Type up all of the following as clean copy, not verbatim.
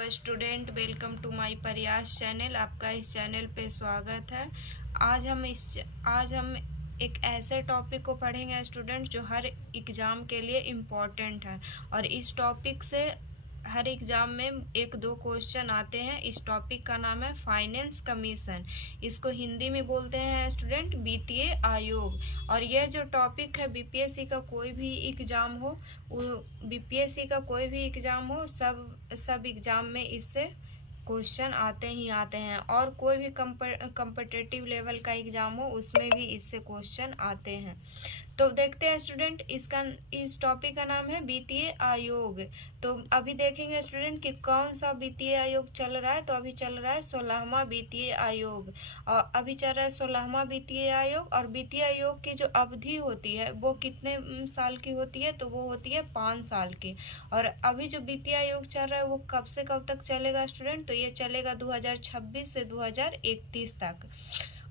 Student, welcome to my प्रयास channel. आपका इस चैनल पे स्वागत है। आज हम एक ऐसे टॉपिक को पढ़ेंगे स्टूडेंट जो हर एग्ज़ाम के लिए इम्पोर्टेंट है और इस टॉपिक से हर एग्ज़ाम में एक दो क्वेश्चन आते हैं। इस टॉपिक का नाम है फाइनेंस कमीशन। इसको हिंदी में बोलते हैं स्टूडेंट वित्तीय आयोग। और यह जो टॉपिक है बीपीएससी का कोई भी एग्ज़ाम हो, सब एग्ज़ाम में इससे क्वेश्चन आते ही आते हैं और कोई भी कम्पिटिटिव लेवल का एग्ज़ाम हो उसमें भी इससे क्वेश्चन आते हैं। तो देखते हैं स्टूडेंट, इस टॉपिक का नाम है वित्तीय आयोग। तो अभी देखेंगे स्टूडेंट कि कौन सा वित्तीय आयोग चल रहा है। तो अभी चल रहा है 16वां वित्तीय आयोग। और अभी चल रहा है 16वां वित्तीय आयोग। और वित्तीय आयोग की जो अवधि होती है वो कितने साल की होती है? तो वो होती है 5 साल की। और अभी जो वित्तीय आयोग चल रहा है वो कब से कब तक चलेगा स्टूडेंट? तो ये चलेगा 2026 से 2031 तक।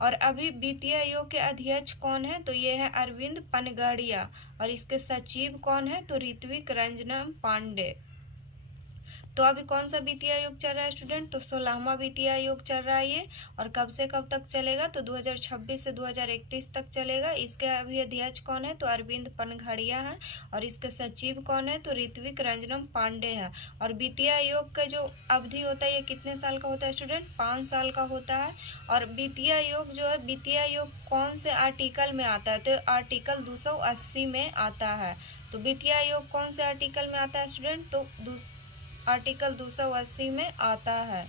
और अभी वित्तीय आयोग के अध्यक्ष कौन है? तो ये है अरविंद पनगड़िया। और इसके सचिव कौन है? तो ऋत्विक रंजनम पांडे। तो अभी कौन सा वित्तीय आयोग चल रहा है स्टूडेंट? तो 16वां वित्तीय आयोग चल रहा है ये। और कब से कब तक चलेगा? तो 2026 से 2031 तक चलेगा। इसके अभी अध्यक्ष कौन है? तो अरविंद पनगड़िया है। और इसके सचिव कौन है? तो ऋत्विक रंजनम पांडे है। और वित्तीय आयोग का जो अवधि होता है ये कितने साल का होता है स्टूडेंट? 5 साल का होता है। और वित्तीय आयोग जो है, वित्तीय आयोग कौन से आर्टिकल में आता है? तो आर्टिकल 280 में आता है। तो वित्तीय आयोग कौन से आर्टिकल में आता है स्टूडेंट? तो आर्टिकल 280 में आता है।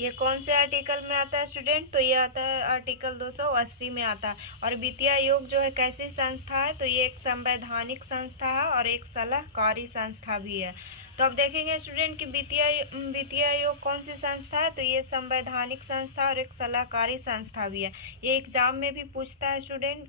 ये कौन से आर्टिकल में आता है स्टूडेंट? तो ये आता है आर्टिकल 280 में आता है। और वित्तीय आयोग जो है कैसी संस्था है? तो ये एक संवैधानिक संस्था है और एक सलाहकारी संस्था भी है। तो अब देखेंगे स्टूडेंट कि वित्तीय आयोग कौन सी संस्था है? तो ये संवैधानिक संस्था और एक सलाहकारी संस्था भी है। ये एग्जाम में भी पूछता है स्टूडेंट,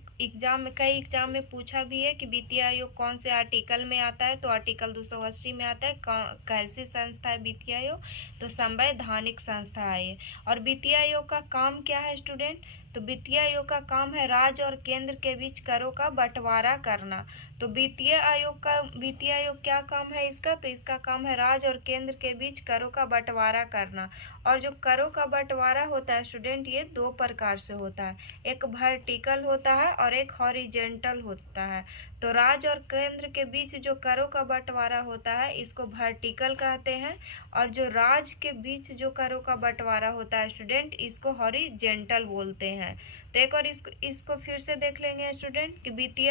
कई एग्जाम में पूछा भी है कि वित्तीय आयोग कौन से आर्टिकल में आता है? तो आर्टिकल 280 में आता है। कैसी संस्था है वित्तीय आयोग? तो संवैधानिक संस्था है ये। और वित्तीय आयोग का काम क्या है स्टूडेंट? तो वित्तीय आयोग का काम है राज्य और केंद्र के बीच करों का बंटवारा करना। तो वित्तीय आयोग क्या काम है इसका? तो इसका काम है राज्य और केंद्र के बीच करों का बंटवारा करना। और जो करों का बंटवारा होता है स्टूडेंट ये 2 प्रकार से होता है। एक वर्टिकल होता है और एक हॉरिजेंटल होता है। तो राज्य और केंद्र के बीच जो करों का बंटवारा होता है इसको वर्टिकल कहते हैं। और जो राज्य के बीच जो करों का बंटवारा होता है स्टूडेंट इसको हॉरिजेंटल बोलते हैं। तो एक और इसको फिर से देख लेंगे स्टूडेंट कि वित्तीय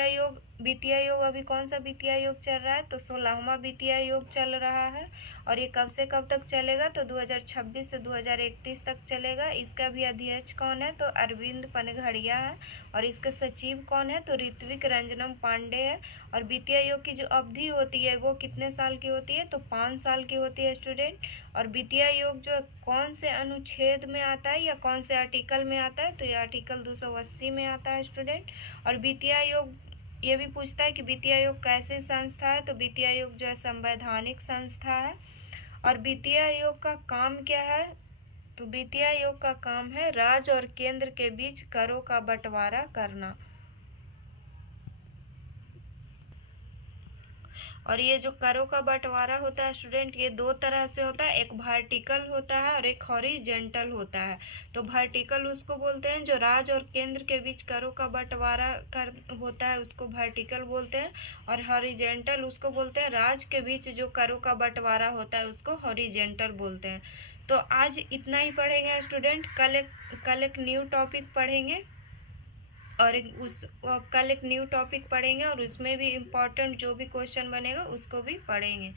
आयोग अभी कौन सा वित्तीय आयोग चल रहा है? तो 16वां वित्तीय आयोग चल रहा है। और ये कब से कब तक चलेगा? तो 2026 से 2031 तक चलेगा। इसका भी अध्यक्ष कौन है? तो अरविंद पनगड़िया है। और इसके सचिव कौन है? तो ऋत्विक रंजनम पांडे है। और वित्तीय आयोग की जो अवधि होती है वो कितने साल की होती है? तो 5 साल की होती है स्टूडेंट। और वित्तीय आयोग जो कौन से अनुच्छेद में आता है या कौन से आर्टिकल में आता है? तो ये आर्टिकल 280 में आता है स्टूडेंट। और वित्तीय आयोग ये भी पूछता है कि वित्तीय आयोग कैसी संस्था है? तो वित्तीय आयोग जो है संवैधानिक संस्था है। और वित्तीय आयोग का काम क्या है? तो वित्तीय आयोग का काम है राज्य और केंद्र के बीच करों का बंटवारा करना। और ये जो करों का बंटवारा होता है स्टूडेंट ये 2 तरह से होता है। एक वर्टिकल होता है और एक हॉरिजेंटल होता है। तो वर्टिकल उसको बोलते हैं जो राज्य और केंद्र के बीच करों का बंटवारा होता है उसको वर्टिकल बोलते हैं। और हॉरिजेंटल उसको बोलते हैं राज्य के बीच जो करों का बंटवारा होता है उसको हॉरिजेंटल बोलते हैं। तो आज इतना ही पढ़ेंगे स्टूडेंट। कल एक न्यू टॉपिक पढ़ेंगे और कल एक न्यू टॉपिक पढ़ेंगे और उसमें भी इम्पोर्टेंट जो भी क्वेश्चन बनेगा उसको भी पढ़ेंगे।